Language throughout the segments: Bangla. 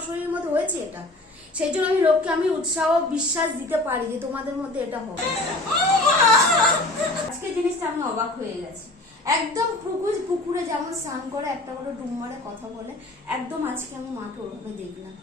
আমার শরীরের মধ্যে হয়েছে এটা, সেই জন্য আমি লোককে আমি উৎসাহ বিশ্বাস দিতে পারি যে তোমাদের মধ্যে এটা হবে। আজকে জিনিসটা আমি অবাক হয়ে গেছি, একদম পুকুরে যেমন স্নান করে একটা করে ডুব মারে কথা বলে, একদম আজকে আমি মাকে ওরভাবে দেখলাম।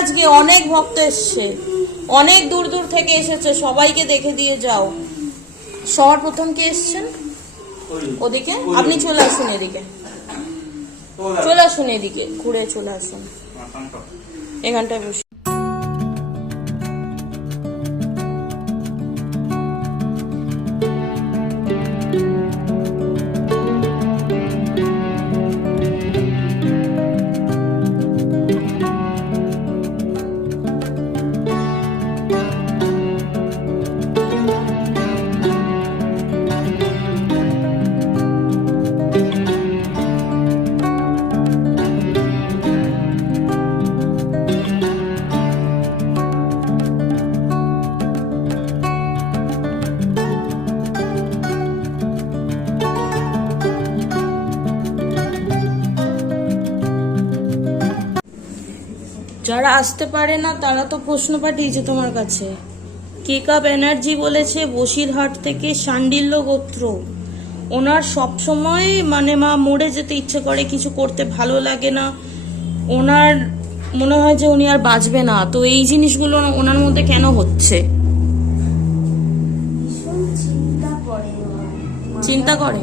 আজকে অনেক ভক্ত এসছে, অনেক দূর দূর থেকে এসেছে, সবাইকে দেখে দিয়ে যাও। সবার প্রথম কে এসছেন ওদিকে, আপনি চলে আসুন এদিকে, চলে আসুন এদিকে, ঘুরে চলে আসুন, এখানটায় বসে। যারা আসতে পারে না তারা তো প্রশ্ন পাঠিয়েছে তোমার কাছে। কেকা ব্যানার্জি বলেছে বসিরহাট থেকে শাণ্ডিল্য গোত্র, ওনার সবসময় মানে মা মরে যেতে ইচ্ছে করে, কিছু করতে ভালো লাগে না, ওনার মনে হয় যে উনি আর বাঁচবে না। তো এই জিনিসগুলো ওনার মধ্যে কেন হচ্ছে? চিন্তা করে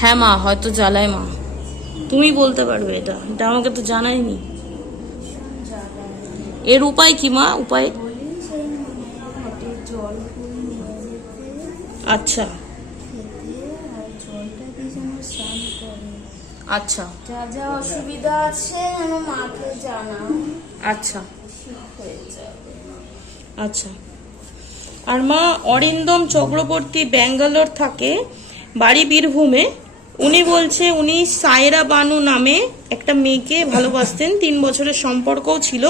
হ্যাঁ মা, হয়তো জ্বালায় মা, তুমি বলতে পারবে, এটা এটা আমাকে তো জানাইনি। এর উপায় কি মা? উপায় বলি সেই ঘটে জল ফুল নিয়ে যেতে, আচ্ছা খেতে, আর জলটা দিয়ে যেন স্নান করে। আচ্ছা যা যা অসুবিধা আছে যেন মাকে জানাও, আচ্ছা ঠিক হয়ে যাবে। আচ্ছা। আর মা, অরিন্দম চক্রবর্তী ব্যাঙ্গালোর থাকে, বাড়ি বীরভূমে। উনি বলছে উনি সায়রা বানু নামে একটা মেয়েকে ভালোবাসতেন, 3 বছরের সম্পর্কও ছিল,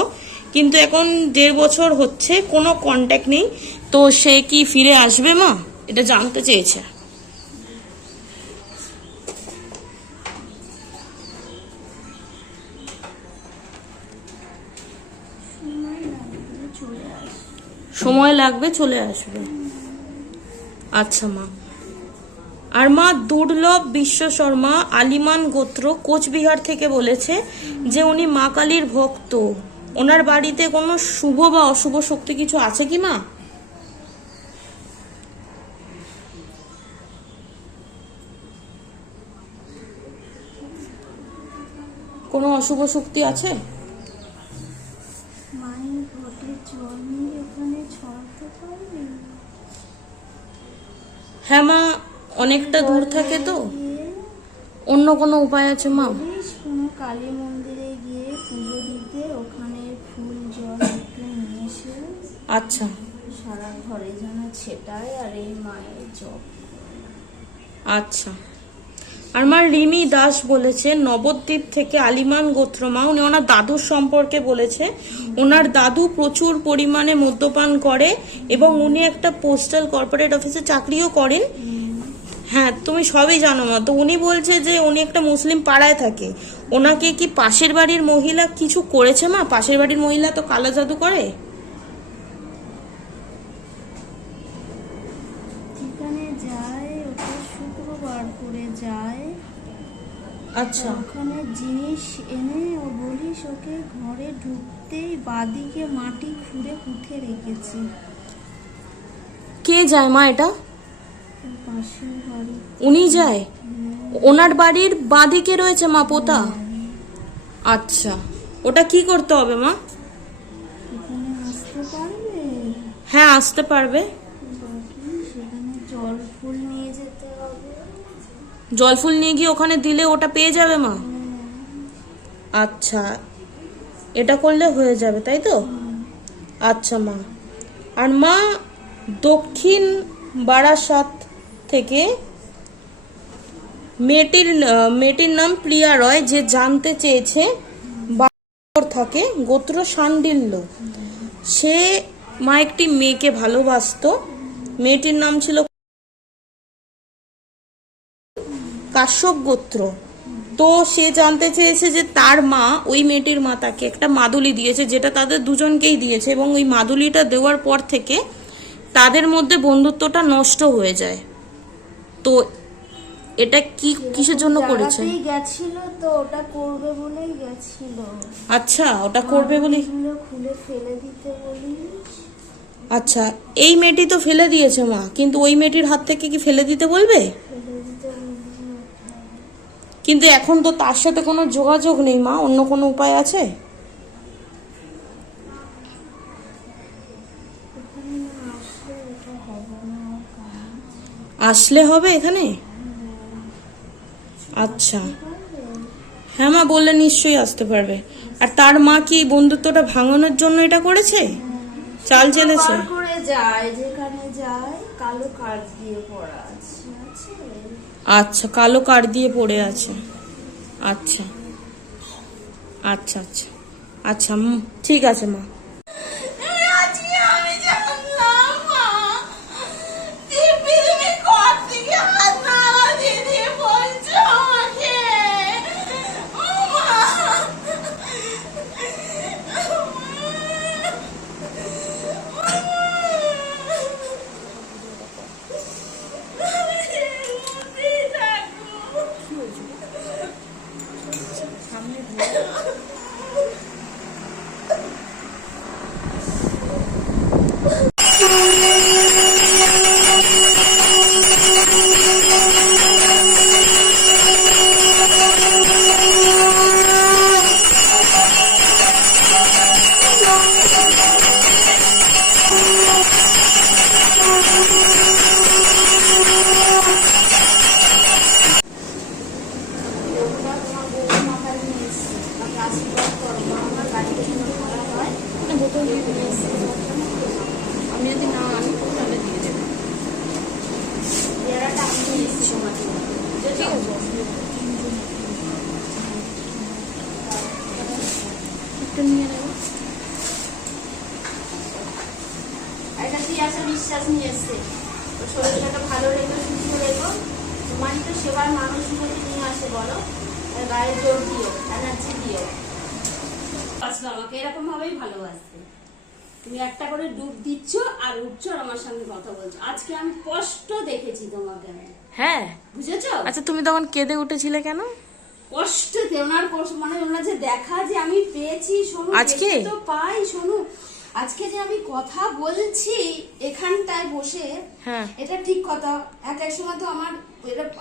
কিন্তু এখন 1.5 বছর হচ্ছে কোনো কন্ট্যাক্ট নেই। তো সে কি ফিরে আসবে মা? এটা জানতে চেয়েছে। সময় লাগবে, চলে আসবে। আচ্ছা মা। আর মা, দুর্লভ বিশ্ব শর্মা আলিমান গোত্র কোচবিহার থেকে বলেছে যে উনি মা কালীর ভক্ত। ওনার বাড়িতে কোনো শুভ বা অশুভ শক্তি কিছু আছে কি মা? কোনো অশুভ শক্তি আছে? মায়ের ঘটে জল নিয়ে ওখানে ছড়াতে পারবে? হ্যাঁ মা, অনেকটা দূর থাকে তো। অন্য কোনো উপায় আছে মা? বলিস কোনো কালী মন্দিরে গিয়ে পুজো দিতে, ওখানে ফুল জল একটু নিয়ে এসে আচ্ছা সারা ঘরে যেন ছেটায়, আর এই মায়ের জপ। আচ্ছা। আর মা, রিমি দাস বলেছে নবদ্বীপ থেকে, আলিমান গোত্রমা, উনি ওনার দাদুর সম্পর্কে বলেছে। ওনার দাদু প্রচুর পরিমাণে মদ্যপান করে এবং উনি একটা পোস্টাল কর্পোরেট অফিসে চাকরিও করেন। হ্যাঁ, তুমি সবই জানো মা। তো উনি বলছে যে উনি একটা মুসলিম পাড়ায় থাকে। ওনাকে কি পাশের বাড়ির মহিলা কিছু করেছে মা? পাশের বাড়ির মহিলা তো কালো জাদু করে। যেখানে যায় ওটা শুক্রবার করে যায়। আচ্ছা ওখানে জিনিস এনে ও বলিস ওকে ঘরে ঢুকতেই বাদিকে মাটি খুঁড়ে পুঁতে রেখেছে। কে যায় মা এটা? ওর পাশের বাড়ি। উনি যায়? ওনার বাড়ির বাঁদিকে রয়েছে মা পোতা? আচ্ছা, ওটা কি করতে হবে মা? এখানে আসতে পারবে? হ্যাঁ, আসতে পারবে। বাকি সেখানে জল ফুল নিয়ে যেতে হবে। জল ফুল নিয়ে গিয়ে ওখানে দিলে ওটা পেয়ে যাবে মা? আচ্ছা, এটা করলে হয়ে যাবে তাই তো? আচ্ছা মা। আর মা, দক্ষিণ বারাসাত থেকে মেয়েটির নাম প্রিয়া রয়, যে জানতে চেয়েছে বাংলাদেশে থাকে, গোত্র শাণ্ডিল্য। সে মা একটি মেয়েকে ভালোবাসতো। মেয়েটির নাম ছিল কাশ্যপ গোত্র। তো সে জানতে চেয়েছে যে তার মা, ওই মেয়েটির মা তাকে একটা মাদুলি দিয়েছে, যেটা তাদের দুজনকেই দিয়েছে, এবং ওই মাদুলিটা দেওয়ার পর থেকে তাদের মধ্যে বন্ধুত্বটা নষ্ট হয়ে যায়। তো এটা কি কিসের জন্য করেছে? জায়গাতেই গেছিল তো, ওটা করবে বলেই গেছিল। আচ্ছা, ওটা করবে বলে। মাদুলিগুলো খুলে ফেলে দিতে বলিস। আচ্ছা, এই মেয়েটি তো ফেলে দিয়েছে মা, কিন্তু ওই মেয়েটির হাত থেকে কি ফেলে দিতে বলবে? ফেলে দিতে বলবি। কিন্তু এখন তো তার সাথে কোনো যোগাযোগ নেই মা, অন্য কোনো উপায় আছে? ওখানে না আসলে এটা হবে না ওর কাজ। আসলে হবে এখানে? আচ্ছা, হ্যাঁ মা, বললে নিশ্চয়ই আসতে পারবে। আর তার মা কি বন্ধুত্বটা ভাঙানোর জন্য এটা করেছে? চাল চেলেছে? বার করে যায়, যেখানে যায় কালো কার্ড দিয়ে পড়া আছে। আচ্ছা, কালো কার্ড দিয়ে পড়ে আছে। আচ্ছা আচ্ছা আচ্ছা আচ্ছা, ঠিক আছে মা। আশীর্বাদ করো মা, আমার বাড়িতে যেন ভালো হয়। বোতল দিয়ে দিলে এসে আমি যদি না আনি তাহলে দিয়ে দেবে। পেয়ারাটা আমি নিয়ে এসেছি তোমার জন্য। ঠিক আছে, একটু নিয়ে নেবো। একটা তিয়াশা বিশ্বাস নিয়ে এসছে, তো শরীরটাকে ভালো রেখো, সুস্থ রেখো। তোমারই তো সেবার মানুষ যদি নিয়ে আসে বলো, তার গায়ে জোর দিও, এনার্জি দিও। আসলে আমাকে এরকম ভাবেই ভালোবাসছে। তুমি একটা করে ডুব দিচ্ছ আর উঠছো আর আমার সঙ্গে কথা বলছো। আজকে আমি স্পষ্ট দেখেছি তোমাকে, হ্যাঁ বুঝেছো? আচ্ছা, তুমি তখন কেঁদে উঠেছিলে কেন? কষ্টতে ওনার কষ্ট, মানে ওনার যে দেখা যে আমি পেয়েছি, শোনো আজকে? দেখতে তো পাই, শোনো আজকে যে আমি কথা বলছি এখানটায় বসে, হ্যাঁ। এটা ঠিক কথা। এক এক সময় তো আমার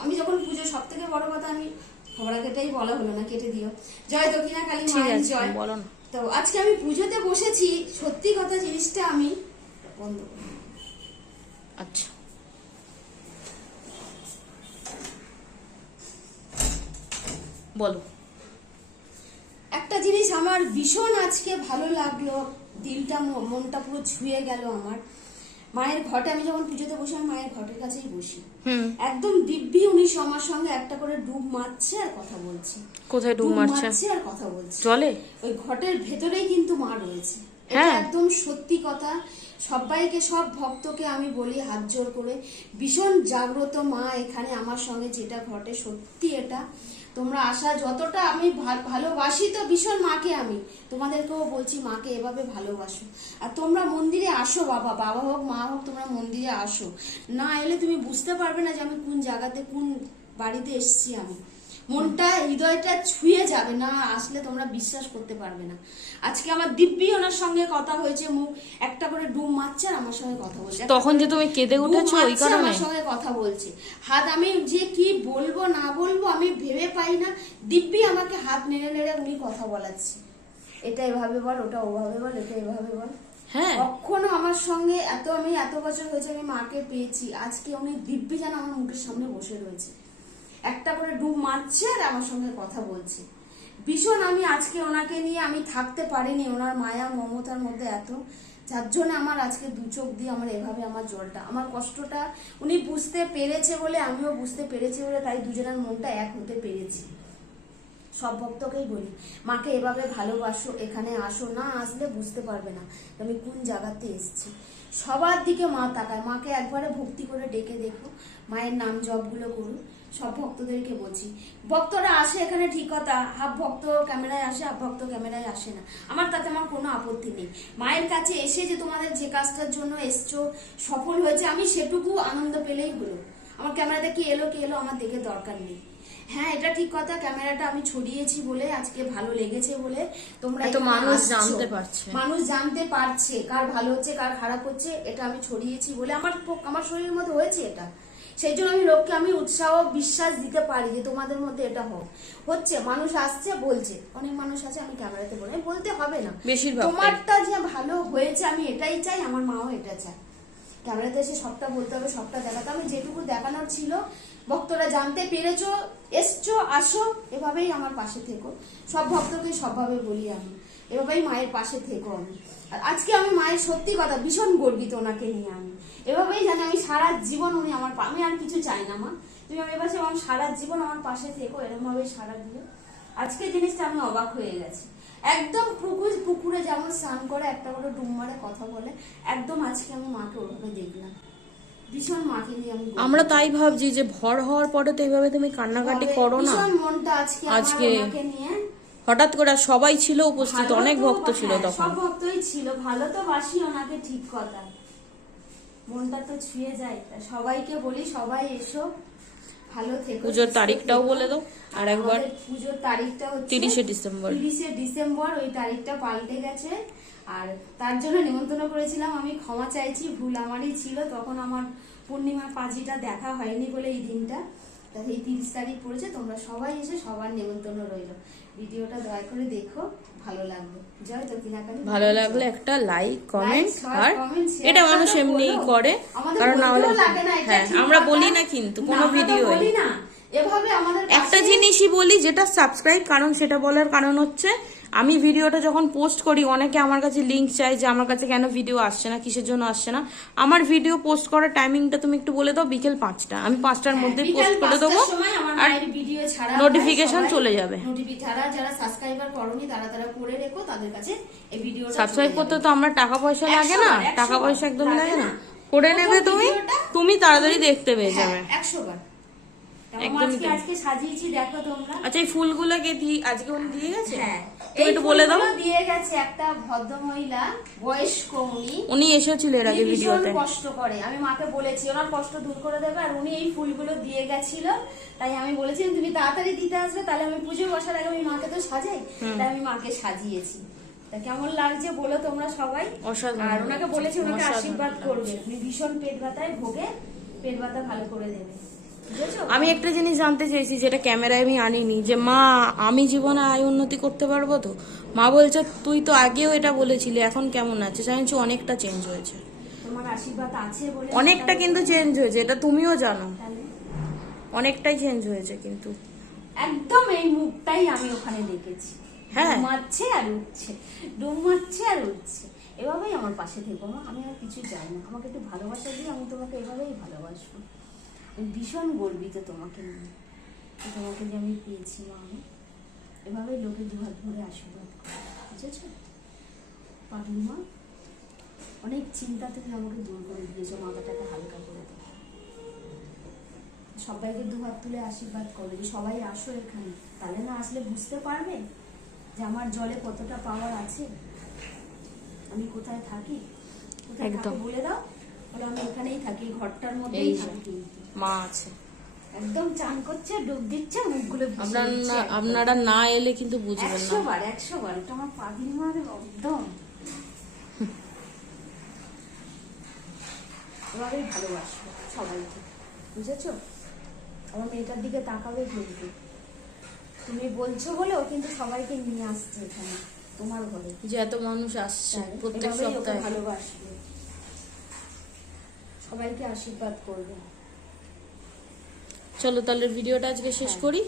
আমি যখন পুজো, সব থেকে বড় কথা, আমি খবরা কেটেই বলা হলো না, কেটে দিও। জয় দক্ষিণা কালী ঠিক মায়ের আছে, জয়। বলো না। তো আজকে আমি পুজোতে বসেছি, সত্যি কথা জিনিসটা আমি বন্ধ করি। আচ্ছা, বলো। একটা জিনিস আমার ভীষণ আজকে ভালো লাগলো, দিলটা মনটা পুরো ছুঁয়ে গেল আমার। মায়ের ঘটে আমি যখন পুজোতে বসি, আমি মায়ের ঘটের কাছেই বসি। একদম দিব্যি উনি আমার সঙ্গে একটা করে ডুব মারছে আর কথা বলছে। কোথায় ডুব মারছে? আর কথা বলছে জলে? ওই ঘটের ভেতরেই কিন্তু মা রয়েছে। এটা হ্যাঁ। একদম সত্যি কথা। সবাইকে, সব ভক্তকে আমি বলি হাত জোর করে, ভীষণ জাগ্রত মা এখানে আমার সঙ্গে যেটা ঘটে, সত্যি এটা তোমরা আশা যতটা আমি ভালোবাসি তো ভীষণ মাকে, আমি তোমাদেরকেও বলছি মাকে এভাবে ভালোবাসো। আর তোমরা মন্দিরে আসো, বাবা বাবা হোক মা হোক, তোমরা মন্দিরে আসো। না এলে তুমি বুঝতে পারবে না যে আমি কোন জায়গাতে, কোন বাড়িতে এসেছি। আমি মনটা, হৃদয়টা ছুঁয়ে যাবে, না আসলে তোমরা বিশ্বাস করতে পারবে না। আজকে আমার দিব্যি ওনার সঙ্গে কথা হয়েছে, মুখ একটা করে ডুব মারছে আর আমার সঙ্গে কথা বলছে। তখন যে তুমি কেঁদে উঠেছো ওই কারণে? আমার সঙ্গে কথা বলছে, হাত, আমি যে কি বলবো না বলবো আমি ভেবে পাই না। দিব্যি আমাকে হাত নেড়ে নেড়ে উনি কথা বলাচ্ছে, এটা এভাবে বল, ওটা ওভাবে বল, এটা এভাবে বল। হ্যাঁ, কখনো আমার সঙ্গে আমি এত বছর হয়েছে আমি মাকে পেয়েছি, আজকে উনি দিব্যি যেন আমার মুখের সামনে বসে রয়েছে, একটা করে ডুব মারছে আর আমার সঙ্গে কথা বলছে। ভীষণ আমি আজকে ওনাকে নিয়ে আমি থাকতে পারিনি, ওনার মায়া মমতার মধ্যে এত, যার জন্য আমার আজকে দু চোখ দিয়ে আমার এভাবে আমার জলটা, আমার কষ্টটা উনি বুঝতে পেরেছে বলে, আমিও বুঝতে পেরেছি বলে, তাই দুজনের মনটা এক হতে পেরেছি। সব ভক্তকেই বলি মাকে এভাবে ভালোবাসো, এখানে আসো, না আসলে বুঝতে পারবে না আমি কোন জায়গাতে এসেছি। সবার দিকে মা তাকায়, মাকে একবারে ভক্তি করে ডেকে দেখো, মায়ের নাম জপগুলো করুন। সব ভক্তদেরকে বলছি, ভক্তরা আসে এখানে ঠিক কথা, হাফ ভক্ত ক্যামেরায় আসে, হাফ ভক্ত ক্যামেরায় আসে না, আমার তাতে আমার কোনো আপত্তি নেই। মায়ের কাছে এসে যে তোমাদের যে কাজটার জন্য এসছো সফল হয়েছে, আমি সেটুকু আনন্দ পেলেই হলো। আমার ক্যামেরাতে কি এলো আমার দেখে দরকার নেই। হ্যাঁ এটা ঠিক কথা, ক্যামেরাটা আমি ছড়িয়েছি বলে, আজকে ভালো লেগেছে বলে তোমরা এত মানুষ জানতে পারছে, মানুষ জানতে পারছে কার ভালো হচ্ছে কার খারাপ হচ্ছে, এটা আমি ছড়িয়েছি বলে আমার শরীরের মধ্যে হয়েছে এটা। সেই জন্য আমি লোককে আমি উৎসাহ বিশ্বাস দিতে পারি যে তোমাদের মধ্যে এটা হচ্ছে, মানুষ আসছে বলছে, অনেক মানুষ আছে, আমি ক্যামেরাতে বলে বলতে হবে না, বেশিরভাগ তোমারটা যে ভালো হয়েছে আমি এটাই চাই, আমার মাও এটা চায়। ক্যামেরাতে এসে সবটা বলতে হবে, সবটা দেখাতে হবে, যেটুকু দেখানোর ছিল ভক্তরা জানতে পেরেছো, এসছো, আসো, এভাবেই আমার পাশে থেকো। সব ভক্তকে সবভাবে বলি আমি, এভাবেই মায়ের পাশে থেকো। আমি আর আজকে আমি মায়ের সত্যি কথা ভীষণ গর্বিত ওনাকে নিয়ে। আমি এভাবেই জানি আমি সারা জীবন উনি আমার, আমি আর কিছু চাই না মা, তুমি আমি এবার আমার সারা জীবন আমার পাশে থেকো, এরকম ভাবে সারা দিয়ে। আজকে জিনিসটা আমি অবাক হয়ে গেছি, একদম পুকুরে যেমন স্নান করে একটা করে ডুব মারে কথা বলে, একদম আজকে আমি মাকে ওভাবে দেখলাম। ভীষণ মাকে নিয়ে আমি, আমরা তাই ভাবছি যে ভর হওয়ার পরে তো এইভাবে তুমি কান্নাকাটি করো না। ভীষণ মনটা আজকে ওনাকে নিয়ে হঠাৎ করে সবাই ছিল উপস্থিত, অনেক ভক্ত ছিল তখন, সব ভক্তই ছিল, ভালো তো বাসি ওনাকে, ঠিক কথা, মনটা তো ছুঁয়ে যায়। সবাইকে বলি সবাই এসো, ভালো থেকো। পুজোর তারিখটাও বলে দাও আর একবার। পুজোর তারিখটা হচ্ছে 30শে ডিসেম্বর। 30শে ডিসেম্বর, ওই তারিখটা পাল্টে গেছে। আর তার জন্য নিমন্ত্রণ করেছিলাম, আমি ক্ষমা চাইছি, ভুল আমারই ছিল, তখন আমার পূর্ণিমা পাঁজিটা দেখা হয়নি বলে এই দিনটা, এই 30 তারিখ পড়েছে। তোমরা সবাই এসে সবার নিমন্ত্রণ রইল। ভিডিওটা দয়া করে দেখো, ভালো লাগবে। জয় দক্ষিণা কালী। ভালো লাগলে একটা লাইক, কমেন্ট, আর এটা মানুষ এমনি করে, কারণ না হলে হ্যাঁ আমরা বলি না কিন্তু কোনো ভিডিও বলি না, এভাবে আমাদের একটা পাশে- জিনিসই বলি, যেটা সাবস্ক্রাইব, কারণ সেটা বলার কারণ হচ্ছে আমি ভিডিওটা যখন পোস্ট করি অনেকে আমার কাছে লিংক চাই যে আমার কাছে কেন ভিডিও আসছে না, কিসের জন্য আসছে না। আমার ভিডিও পোস্ট করার টাইমিংটা তুমি একটু বলে দাও। বিকেল 5টা, আমি 5টার মধ্যে বিকাল পোস্ট করে 5টার দেবো, সময় আমার আর মায়ের ভিডিও ছাড়া হয়, নোটিফিকেশন সবাই চলে যাবে। যারা সাবস্ক্রাইবার করনি তারা করে রেখো, তাদের কাছে এই ভিডিওটা সাবস্ক্রাইব চলে করতে যাবে। তো আমরা টাকা পয়সা লাগে না, 100 টাকা পয়সা একদমই লাগে না, করে প্রথম নেবে তুমি, ভিডিওটা তুমি তাড়াতাড়ি দেখতে পেয়ে হ্যাঁ, যাবে। 100 বার। একদমই তাই। আজকে সাজিয়েছি দেখো তোমরা। আচ্ছা, এই ফুলগুলোকে আজকে উনি দিয়ে গেছে? হ্যাঁ, তুমি এই একটু বলে দাও। ফুলগুলো দিয়ে গেছে একটা ভদ্রমহিলা, বয়স্ক উনি এসেছিল এর আগে উনি ভীষণ ভিডিওতে। কষ্ট করে, আমি মাকে বলেছি ওনার কষ্ট দূর করে দেবে, আর উনি এই ফুলগুলো দিয়ে গেছিল। তাই আমি বলেছি তুমি তাড়াতাড়ি দিতে আসবে, তাহলে আমি পুজো বসার আগে আমি মাকে তো সাজাই, তাই আমি মাকে সাজিয়েছি। তা কেমন লাগছে বলো তোমরা সবাই। অসাধারণ আর ওনাকে লাগছে, বলেছি ওনাকে অসাধারণ আশীর্বাদ লাগছে। করবে, উনি ভীষণ পেট ব্যথায় ভোগে, পেট ব্যথা ভালো করে দেবে, বুঝেছো? আমি একটা জিনিস জানতে চাইছি, যেটা ক্যামেরায় আমি আনিনি, যে মা আমি জীবনে আয় উন্নতি করতে পারবো তো? মা বলছে তুই তো আগেও এটা বলেছিলি, এখন কেমন আছে? জানছি অনেকটা চেঞ্জ হয়েছে, তোমার আশীর্বাদ আছে বলে অনেকটা কিন্তু চেঞ্জ হয়েছে, এটা তুমিও জানো, তাহলে অনেকটাই চেঞ্জ হয়েছে কিন্তু। একদম এই মুখটাই আমি ওখানে দেখেছি, হ্যাঁ। মারছে আর উঠছে, ডুম মারছে আর উঠছে। এভাবেই আমার পাশে থেকো মা, আমি আর কিছু চাই না, আমাকে একটু ভালোবাসা দিয়ে আমি তোমাকে এভাবেই ভালোবাসবো। আমি ভীষণ গর্বিত তোমাকে নিয়ে, তোমাকে যে আমি পেয়েছি মা, আমি এভাবেই লোকের দুহাত ধরে আশীর্বাদ করি, বুঝেছো পাগলি মা? অনেক চিন্তা থেকে আমাকে দূর করে দিয়েছো, মাথাটাকে হালকা করে দেবো। সবাইকে দুহাত তুলে আশীর্বাদ করবে, সবাই আসো এখানে, তাহলে না আসলে বুঝতে পারবে যে আমার জলে কতটা পাওয়ার আছে, আমি কোথায় থাকি, কোথায় একদম। থাকি বলে দাও। বলে আমি এখানেই থাকি, ঘরটার মধ্যেই এই যে থাকি। মা আছে, একদম চান করছে, ডুব দিচ্ছে, মুখগুলো আপনারা না এলে কিন্তু বুঝবেন না। 100 বার এটা আমার পাগলি মার একদম এভাবেই ভালোবাসবো সবাইকে, বুঝেছো? আমার মেয়েটার দিকে তাকাবে কিন্তু, তুমি বলছো বলে ও কিন্তু সবাইকে নিয়ে আসছে এখানে তোমার ঘরে, যে এত মানুষ আসছে তাই, প্রত্যেক এভাবেই ওকে সপ্তাহে। ভালোবাসবে, সবাইকে আশীর্বাদ করবে। চলো তাহলে ভিডিওটা আজকে শেষ করি,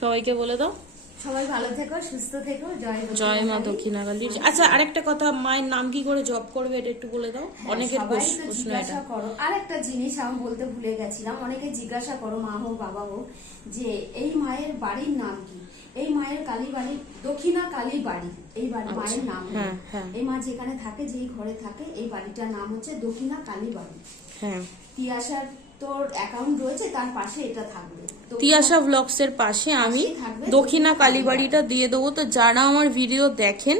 সবাইকে বলে দাও। সবাই ভালো থেকো, সুস্থ থেকো, জয় মা দক্ষিণাকালী। আচ্ছা, আরেকটা কথা, মায়ের নাম কি করে জব করবে এটা একটু বলে দাও। অনেকের সবাই তো প্রশ্ন জিজ্ঞাসা এটা। করো। আর একটা জিনিস আমি বলতে ভুলে গেছিলাম, অনেকে জিজ্ঞাসা করো, মা হোক বাবা হোক, যে এই মায়ের বাড়ির নাম কি? এই মায়ের কালী বাড়ি দক্ষিণা কালী বাড়ি, এই বাড়ি মায়ের নাম হলো। হ্যাঁ, হ্যাঁ। এই মা যেখানে থাকে, যেই ঘরে থাকে, এই বাড়িটার নাম হচ্ছে দক্ষিণা কালী বাড়ি। হ্যাঁ, তিয়াশার তোর অ্যাকাউন্ট রয়েছে, তার পাশে এটা থাকবে, তিয়াশা ব্লগস এর পাশে আমি থাকবে দক্ষিণা কালীবাড়িটা দিয়ে দেবো। তো যারা আমার ভিডিও দেখেন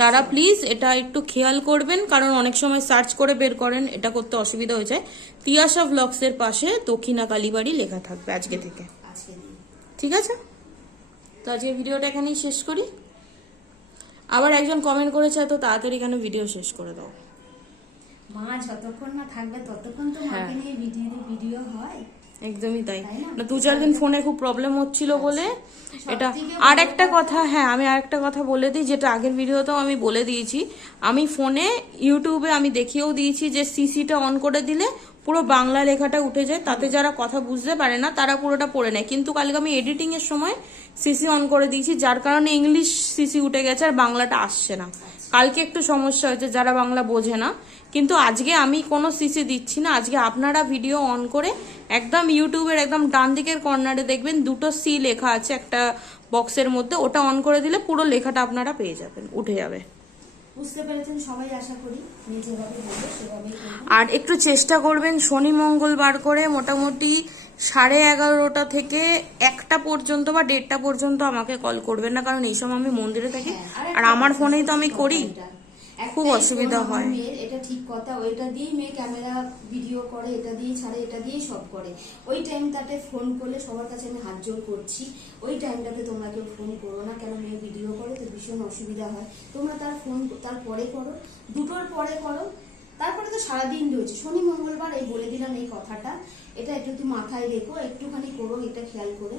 তারা প্লিজ এটা একটু খেয়াল করবেন, কারণ অনেক সময় সার্চ করে বের করেন, এটা করতে অসুবিধা হয়ে যায়। তিয়াশা ব্লগস এর পাশে দক্ষিণা কালীবাড়ি লেখা থাকবে আজকে থেকে, আজকে দিন। ঠিক আছে? তো আজকে ভিডিওটা এখানেই শেষ করি। আবার একজন কমেন্ট করেছে এত তাড়াতাড়ি কেন ভিডিও শেষ করে দাও। মা যতক্ষণ না থাকবে ততক্ষণ তো হ্যাঁ। মাকে নিয়ে ভিডিও হয়। একদমই তাই। তাই না? না, 2-4 দিন ফোনে খুব প্রবলেম হচ্ছিল বলে এটা। সবথেকে আর বড় একটা কথা, হ্যাঁ আমি আর একটা কথা বলে দিই, যেটা আগের ভিডিওতেও আমি বলে দিয়েছি। আমি ফোনে ইউটিউবে আমি দেখিয়েও দিয়েছি যে সিসিটা অন করে দিলে পুরো বাংলা লেখাটা উঠে যায়, তাতে যারা কথা বুঝতে পারে না তারা পুরোটা পড়ে নেয়। কিন্তু কালকে আমি এডিটিং এর সময় সিসি অন করে দিয়েছি, যার কারণে ইংলিশ সিসি উঠে গেছে আর বাংলাটা আসছে না। কালকে একটু সমস্যা হয়েছে যারা বাংলা বোঝে না, কিন্তু আজকে আমি কোনো সিসি দিচ্ছি না। আজকে আপনারা ভিডিও অন করে একদম ইউটিউবের একদম ডান দিকের কর্নারে দেখবেন 2টো সি লেখা আছে একটা বক্সের মধ্যে, ওটা অন করে দিলে পুরো লেখাটা আপনারা পেয়ে যাবেন, উঠে যাবে। বুঝতে পেরেছেন সবাই, আশা করি যেভাবে বলবো সেভাবেই করবেন। আর একটু চেষ্টা করবেন শনি মঙ্গলবার করে মোটামুটি 11:30 থেকে 1টা পর্যন্ত বা 1:30টা পর্যন্ত আমাকে কল করবেন না, কারণ এই সময় আমি মন্দিরে থাকি আর আমার ফোনেই তো আমি করি, খুব অসুবিধা হয়। এটা ঠিক কথা, ওইটা দিয়েই মেয়ে ক্যামেরা ভিডিও করে, এটা দিয়ে ছাড়ে, এটা দিয়েই সব করে। ওই টাইমটাতে ফোন করলে সবার কাছে আমি হাত জোর করছি, ওই টাইমটাতে তোমরা কেউ ফোন করো না, কেন মেয়ে ভিডিও করে তো ভীষণ অসুবিধা হয়। তোমরা তার ফোন তার পরে করো, 2টোর পরে করো, তারপরে তো সারাদিন রয়েছে। শনি মঙ্গলবার এই বলে দিলাম এই কথাটা, এটা একটু তুমি মাথায় রেখো, একটুখানি করো, এটা খেয়াল করে।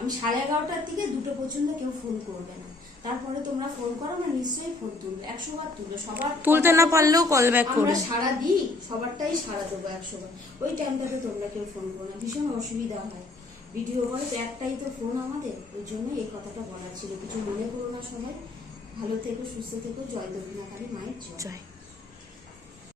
আমি 11:30টার থেকে 2টো পর্যন্ত কেউ ফোন করবে না, তারপরে তোমরা ফোন করো না, নিশ্চয়ই ফোন তুলবে, 100 বার তুলবে। সবার তুলতে না পারলেও কল ব্যাক আমরা করুন। সারা দিই, সবারটাই সারা দেবো 100 বার। ওই টাইমটাতে তোমরা কেউ ফোন করো না, ভীষণ অসুবিধা হয়। ভিডিও করে, তো একটাই তো ফোন আমাদের, ওই জন্যই এই কথাটা বলা ছিল। কিছু মনে করো না সবাই, ভালো থেকো, সুস্থ থেকো, জয় দক্ষিণাকালী মায়ের জয়। জয়।